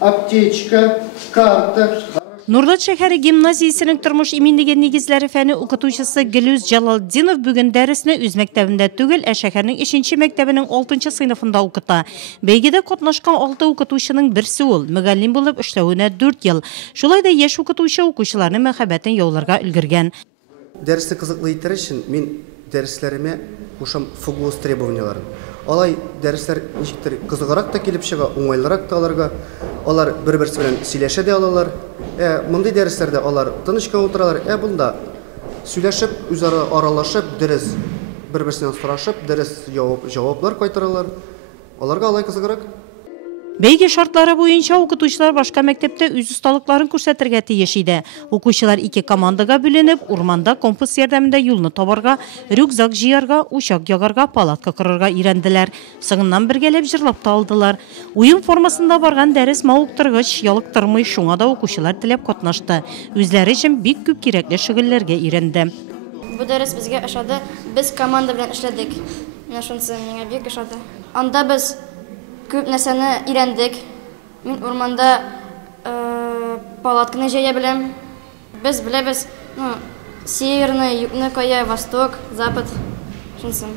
аптечка, карта. Нурлат шәһәре гимназиясының тормыш иминлеген нигезләре фәне укытучысы Гөлүз Жалалдинов бүген дәресне үз мәктәбендә түгел, ә шәһәрнең 3нче мәктәбенең 6нчы сыйныфында укыта. Бәйгедә катнашкан 6 укытучының берсе ул. Мөгаллим булып эшләвенә 4 ел. Шулай да яшь укытучы укучыларның мәхәббәтен яуларга өлгергән. Дәресне кызыклы итер өчен мин дәресләремә кушам фугус требованияларын. Алай дәресләр ничектер кызыграк та килеп чыга, уңайлырак та аларга. Алар бер-берсе белән сөйләшә дә алалар. Мондый дәресләрдә алар тынычка утыралар. Бунда сөйләшеп, үзара аралашып, дөрес бер-берсеннән сорашып, дөрес җаваплар кайтаралар. Аларга алай кызыграк. Бәйге шартлары буенча укытучылар башка мәктәптә үз усталыкларын күрсәтергә тиеш иде. Укучылар 2 командага бүленеп, урманда компас ярдәмендә юлны табарга, рюкзак җыярга, учак ягарга, палатка корырга өйрәнделәр. Соңыннан бергәләп җырлап та алдылар. Уен формасында барган дәрес мавыктыргыч, ялыктырмый, шуңа да укучылар теләп катнашты. Үзләре өчен бик күп кирәкле шөгыльләргә өйрәнде. Бу дәрес безгә ошады. Без команда белән эшләдек. Менә шунысы миңа бик ошады. Анда без күп нәрсәне өйрәндек. Мин урманда палатканы җыя беләм. Без беләбез, северный, югны кая, восток, запад. Шунсын.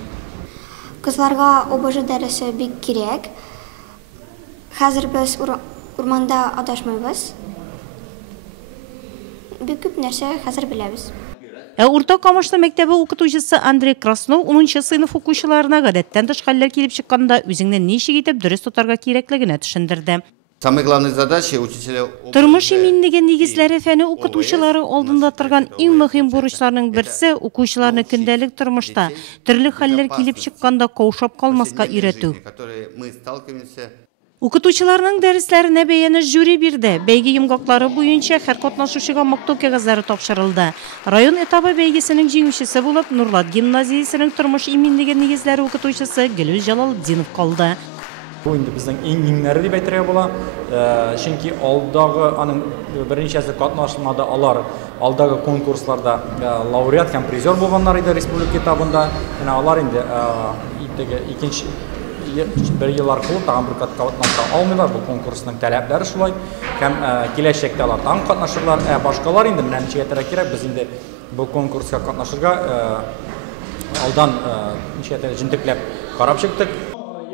Кызларга ОБЖ дәресе бик кирәк. Хәзер без урманда адашмыйбыз. Бик күп нәрсә хәзер беләбез. Урта Камышлы мәктәбе укытучысы Андрей Краснов 10нчы сыйныф укучыларына гадәттән тыш хәлләр килеп чыкканда үзеңне ничек итеп дөрес тотарга кирәклегенә төшендерде. Самая главная задача учителя. Тормыш иминлеген нигезләре фәне укытучылары алдында торган иң мөһим бурычларның берсе укучыларны көндәлек тормышта төрле хәлләр килеп чыкканда каушап калмаска өйрәтү. Укытучыларның дәресләренә бәяне жюри бирде. Бәйге йомгаклары буенча һәр катнашучыга мактау кәгазьләре тапшырылды. Район этабы бәйгесенең җиңүчесе булып Нурлат гимназиясенең тормыш иминлеген нигезләре укытучысы Гөлүз Жалалдинов калды. Бу инде безнең иң ниңнәре дип әйтергә була. Чөнки алдагы аның беренчесе катнашмады, алар алдагы конкурсларда лауреат һәм призер булганнар иде республика этабында. Менә алар инде икенче bir yıl arqылы тагын бер катнаша алмыйлар. Бу конкурсның таләпләре шулай. Һәм киләчәктә алар тагын катнашырлар. Башкалар инде менә ничә кирәк, без инде бу конкурска катнашырга алдан ничә җентекләп карап чыктык.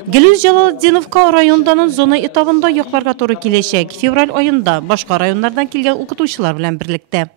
Гөлүз Жалалдиновка районданын зона этабында якларга туры киләчәк. Февраль аенда башка районнардан килгән укытучылар белән берлектә.